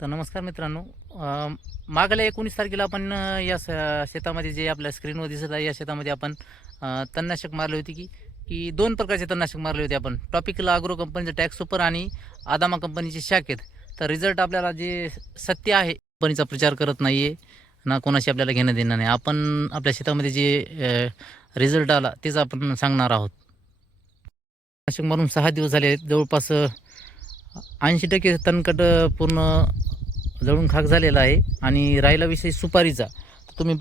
तर नमस्कार मित्रांनो, मागल्या 19 तारखेला आपण शेतामध्ये जे आपल्या स्क्रीनवर दिसत आहे या शेतामध्ये आपण तणनाशक मारली होती की दोन प्रकारचे तणनाशक मारले होते आपण. टॉपिकल ॲग्रो कंपनीचं टॅक्स सुपर आणि आदामा कंपनीचे शाखेत. तर रिझल्ट आपल्याला जे सत्य आहे, कंपनीचा प्रचार करत नाही आहे ना, कोणाशी आपल्याला घेणं देणं नाही. आपण आपल्या शेतामध्ये जे रिझल्ट आला तेच आपण सांगणार आहोत. तणनाशक मारून 6 दिवस झाले आहेत. जवळपास 80% तणकट पूर्ण जळून खाक झालेला आहे. आणि राहिला विषय सुपारीचा, तर तुम्ही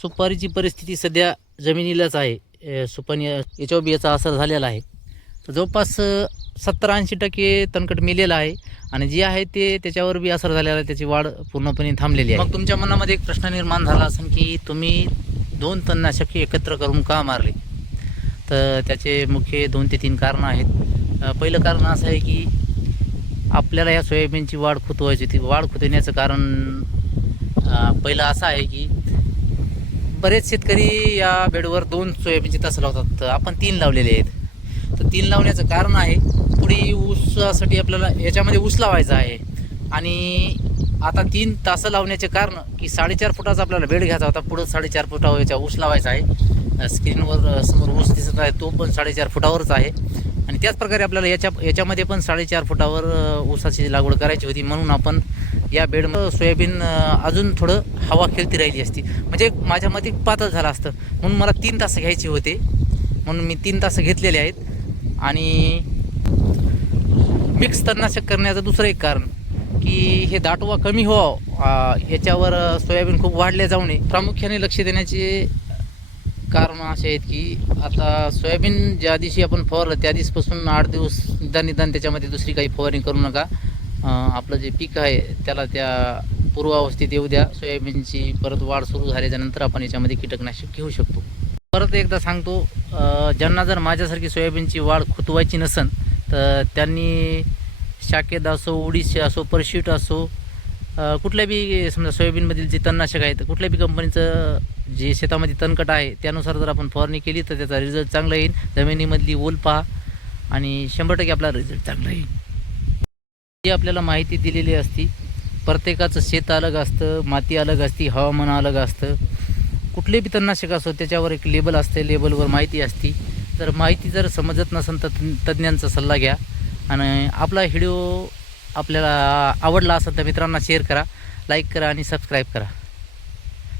सुपारीची परिस्थिती सध्या जमिनीलाच आहे. सुपारी याच्यावर बी याचा असर झालेला आहे. तर जवळपास 70-80% तणकट मेलेलं आहे आणि जे आहे ते त्याच्यावर बी असर झालेला आहे. त्याची वाढ पूर्णपणे थांबलेली आहे. मग तुमच्या मनामध्ये एक प्रश्न निर्माण झाला असेल की तुम्ही 2 तणनाशक एकत्र करून का मारले. तर त्याचे मुख्य 2 ते 3 कारणं आहेत. पहिलं कारण असं आहे की आपल्याला या सोयाबीनची वाढ खुतवायची होती. वाढ खुतवण्याचं कारण पहिलं असं आहे की बरेच शेतकरी या बेडवर 2 सोयाबीनची तासं लावतात. तर आपण 3 लावलेले आहेत. तर 3 लावण्याचं कारण आहे, पुढे ऊसासाठी आपल्याला याच्यामध्ये ऊस लावायचा आहे आणि आता 3 तासं लावण्याचे कारण की 4.5 फुटाचा आपल्याला बेड घ्यायचा होता. पुढं 4.5 फुटावर याच्या ऊस लावायचा आहे. स्क्रीनवर समोर ऊस दिसत आहे, तो पण 4.5 फुटावरच आहे. आणि त्याचप्रकारे आपल्याला याच्यामध्ये पण 4.5 फुटावर ऊसाची लागवड करायची होती. म्हणून आपण या बेडमध्ये सोयाबीन अजून थोडं हवा खेळती राहिली असती, म्हणजे माझ्या मते पातळ झालं असतं. म्हणून मला 3 तास घ्यायचे होते, म्हणून मी 3 तास घेतलेले आहेत. आणि मिक्स तणनाशक करण्याचं दुसरं एक कारण की हे दाटवा कमी व्हावं, याच्यावर सोयाबीन खूप वाढले जाऊ नये, प्रामुख्याने लक्ष देण्याचे कारण असे आहेत की आता सोयाबीन ज्या दिवशी आपण फवारलं त्या दिवसपासून 8 दिवस निदान त्याच्यामध्ये दुसरी काही फवारणी करू नका. आपलं जे पीक आहे त्याला त्या पूर्वावस्थेत येऊ द्या. सोयाबीनची परत वाढ सुरू झाल्याच्यानंतर आपण याच्यामध्ये कीटकनाशक घेऊ शकतो. परत एकदा सांगतो, ज्यांना जर माझ्यासारखी सोयाबीनची वाढ खुतवायची नसेल तर त्यांनी शाखेत असो, उडीदचे असो, परशीट असो, कुठल्या बी समजा सोयाबीनमधील जे तणनाशक आहे तर कुठल्या बी कंपनीचं जे शेतामध्ये तणकट आहे त्यानुसार जर आपण फवारणी केली तर त्याचा रिझल्ट चांगला येईल. जमिनीमधली ओल पहा आणि 100% आपला रिझल्ट चांगला येईल. जी आपल्याला माहिती दिलेली असती, प्रत्येकाचं शेत अलग असतं, माती अलग असती, हवामान अलग असतं. कुठले बी तणनाशक असो त्याच्यावर एक लेबल असते, लेबलवर माहिती असती. तर माहिती जर समजत नसेल तर तज्ज्ञांचा सल्ला घ्या. आणि आपला व्हिडिओ आपल्याला आवडला असेल तर मित्रांना शेअर करा, लाईक करा आणि सबस्क्राईब करा.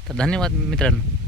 तर धन्यवाद मित्रांनो.